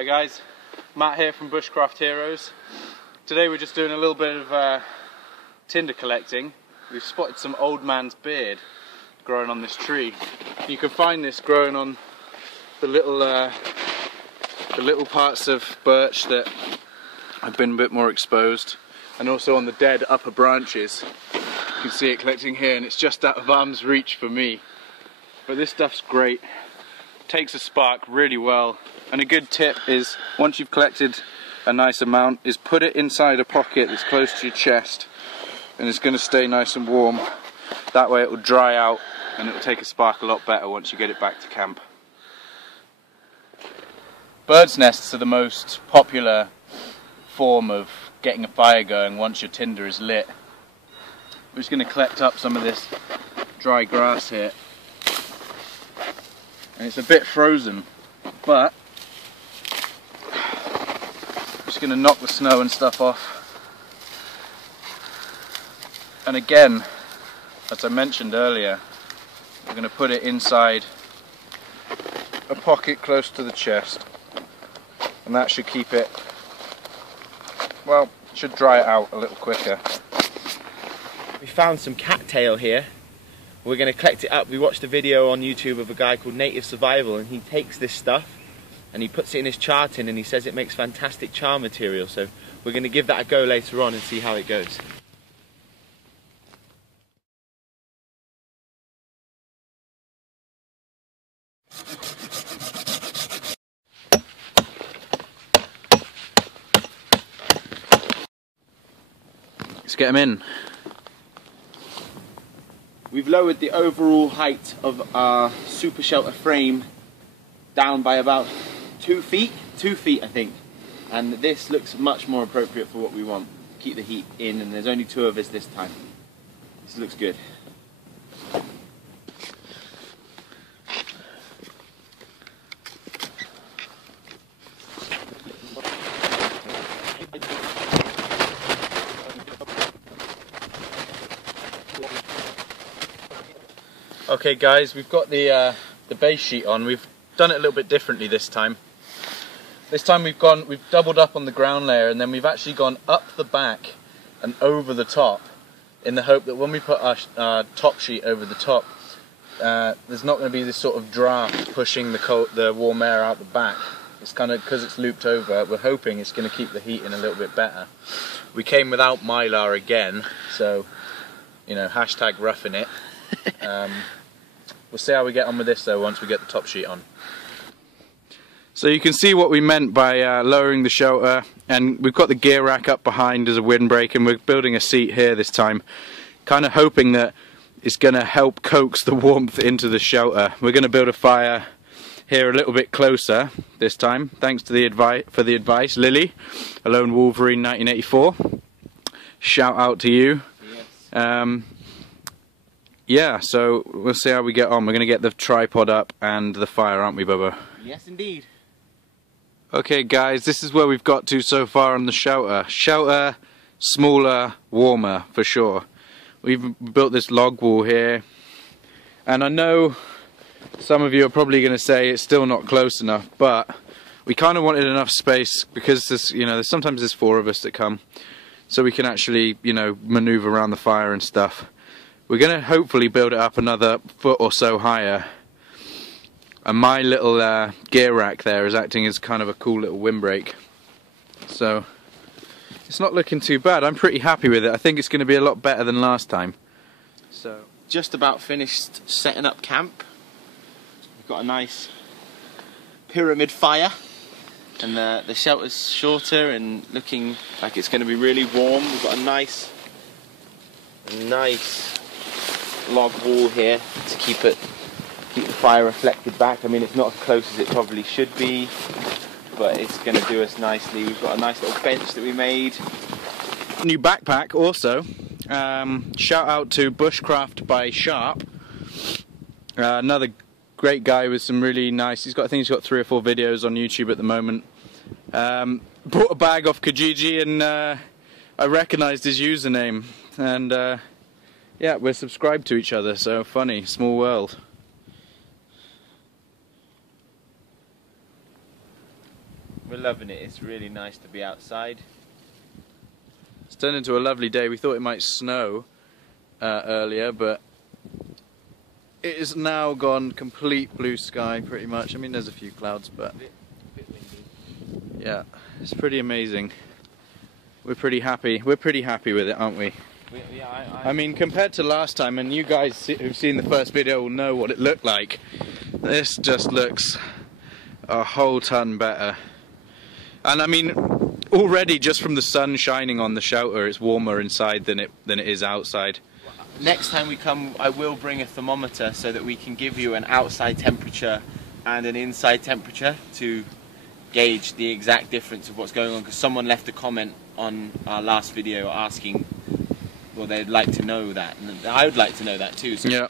Hi guys, Matt here from Bushcraft Heroes. Today we're just doing a little bit of tinder collecting. We've spotted some old man's beard growing on this tree. You can find this growing on the little parts of birch that have been a bit more exposed, and also on the dead upper branches. You can see it collecting here, and it's just out of arm's reach for me. But this stuff's great. Takes a spark really well. And a good tip is, once you've collected a nice amount, is put it inside a pocket that's close to your chest, and it's going to stay nice and warm. That way it will dry out and it will take a spark a lot better once you get it back to camp. Birds' nests are the most popular form of getting a fire going once your tinder is lit. We're just going to collect up some of this dry grass here. And it's a bit frozen, but I'm just going to knock the snow and stuff off. And again, as I mentioned earlier, we're going to put it inside a pocket close to the chest, and that should keep it, well, should dry it out a little quicker. We found some cattail here. We're going to collect it up. We watched a video on YouTube of a guy called Native Survival, and he takes this stuff and he puts it in his char tin, and he says it makes fantastic char material. So we're going to give that a go later on and see how it goes. Let's get them in. We've lowered the overall height of our super shelter frame down by about 2 feet. 2 feet, I think. And this looks much more appropriate for what we want. Keep the heat in, and there's only 2 of us this time. This looks good. Okay guys, we've got the base sheet on. We've done it a little bit differently this time. This time we've doubled up on the ground layer, and then we've actually gone up the back and over the top, in the hope that when we put our top sheet over the top, there's not going to be this sort of draft pushing the warm air out the back. It's kind of, because it's looped over, we're hoping it's going to keep the heat in a little bit better. We came without mylar again, so, you know, hashtag roughing it. We'll see how we get on with this though once we get the top sheet on. So you can see what we meant by lowering the shelter, and we've got the gear rack up behind as a windbreak, and we're building a seat here this time, kind of hoping that it's going to help coax the warmth into the shelter. We're going to build a fire here a little bit closer this time, thanks to the advice, Lily, a lone Wolverine 1984. Shout out to you. Yes. Yeah, so we'll see how we get on. We're going to get the tripod up and the fire, aren't we, Bubba? Yes, indeed. Okay, guys, this is where we've got to so far on the shelter. Shelter, smaller, warmer, for sure. We've built this log wall here, and I know some of you are probably going to say it's still not close enough, but we kind of wanted enough space because there's, you know, sometimes there's 4 of us that come, so we can actually, you know, maneuver around the fire and stuff. We're going to hopefully build it up another foot or so higher. And my little gear rack there is acting as kind of a cool little windbreak. So it's not looking too bad. I'm pretty happy with it. I think it's going to be a lot better than last time. So just about finished setting up camp. We've got a nice pyramid fire, and the shelter's shorter and looking like it's going to be really warm. We've got a nice log wall here to keep the fire reflected back. I mean, it's not as close as it probably should be, but it's going to do us nicely. We've got a nice little bench that we made. New backpack also. Shout out to Bushcraft by Sharp. Another great guy with some really nice, I think he's got 3 or 4 videos on YouTube at the moment. Brought a bag off Kijiji, and I recognised his username, and yeah, we're subscribed to each other, so funny, small world. We're loving it. It's really nice to be outside. It's turned into a lovely day. We thought it might snow earlier, but it is now gone complete blue sky pretty much. I mean, there's a few clouds, but Bit windy. yeah, it's pretty amazing. We're pretty happy. We're pretty happy with it, aren't we? Yeah, I mean, compared to last time, and you guys who've seen the first video will know what it looked like. This just looks a whole ton better. And I mean, already just from the sun shining on the shelter, it's warmer inside than it is outside. Next time we come, I will bring a thermometer so that we can give you an outside temperature and an inside temperature to gauge the exact difference of what's going on, because someone left a comment on our last video asking, well, they'd like to know that, and I would like to know that too. So Yeah.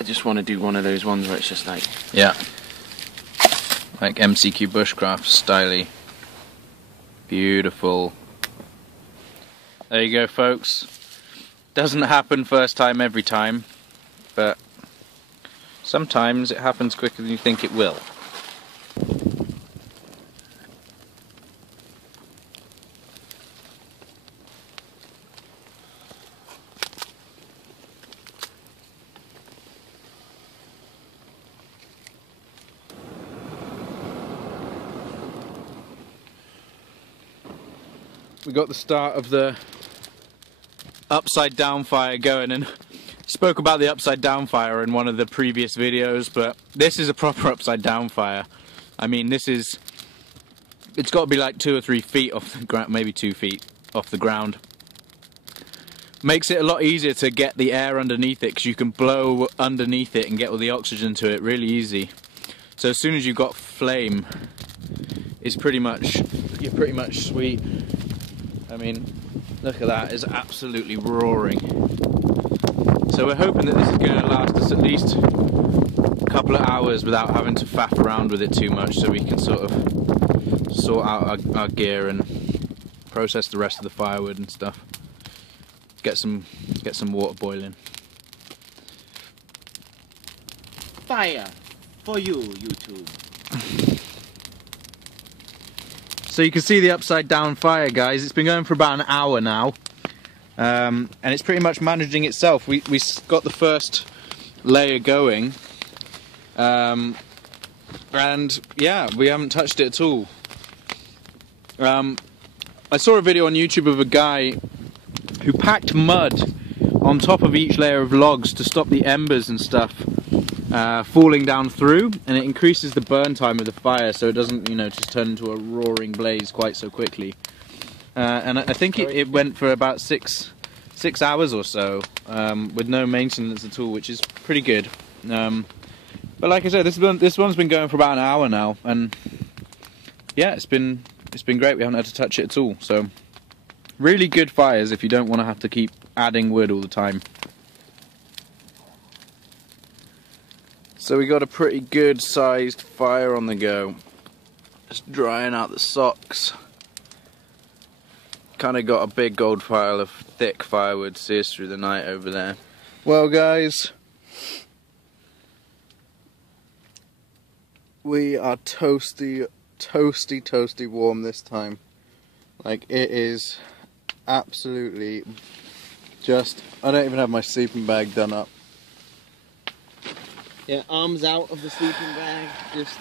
I just want to do one of those ones where it's just like, Yeah. Like MCQ Bushcraft styly. Beautiful. There you go, folks. Doesn't happen first time every time, but sometimes it happens quicker than you think it will. We got the start of the upside down fire going, and spoke about the upside down fire in one of the previous videos, but this is a proper upside down fire. I mean, it's got to be like 2 or 3 feet off the ground, maybe 2 feet off the ground. Makes it a lot easier to get the air underneath it, because you can blow underneath it and get all the oxygen to it really easy. So as soon as you've got flame, you're pretty much sweet. I mean, look at that, it's absolutely roaring. So we're hoping that this is going to last us at least a couple of hours without having to faff around with it too much, so we can sort of sort out our gear and process the rest of the firewood and stuff. Get some water boiling. fire for you, YouTube. So you can see the upside down fire, guys. It's been going for about an hour now, and it's pretty much managing itself. We got the first layer going, and yeah, we haven't touched it at all. I saw a video on YouTube of a guy who packed mud on top of each layer of logs to stop the embers and stuff falling down through, and it increases the burn time of the fire, so it doesn't, you know, just turn into a roaring blaze quite so quickly. And I think it went for about six hours or so, with no maintenance at all, which is pretty good. But like I said, this one's been going for about an hour now, and yeah, it's been great. We haven't had to touch it at all. So really good fires if you don't want to have to keep adding wood all the time. So we got a pretty good sized fire on the go. Just drying out the socks. Kind of got a big old pile of thick firewood to see us through the night over there. Well, guys, we are toasty warm this time. Like, it is absolutely just, I don't even have my sleeping bag done up. Yeah, arms out of the sleeping bag, just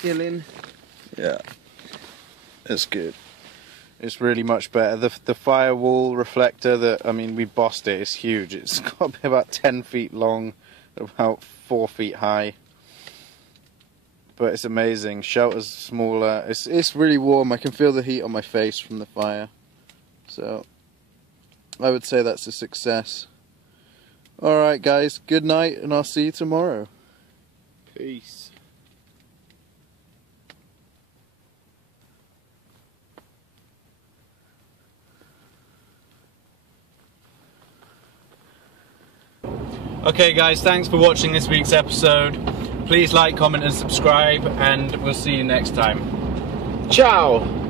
chilling. Yeah, it's good. It's really much better. The firewall reflector that, I mean, we bossed it, it's huge. It's got to be about 10 feet long, about 4 feet high. But it's amazing. Shelter's smaller. It's really warm. I can feel the heat on my face from the fire. So I would say that's a success. Alright guys, good night, and I'll see you tomorrow. Peace. Okay guys, thanks for watching this week's episode. Please like, comment and subscribe, and we'll see you next time. Ciao!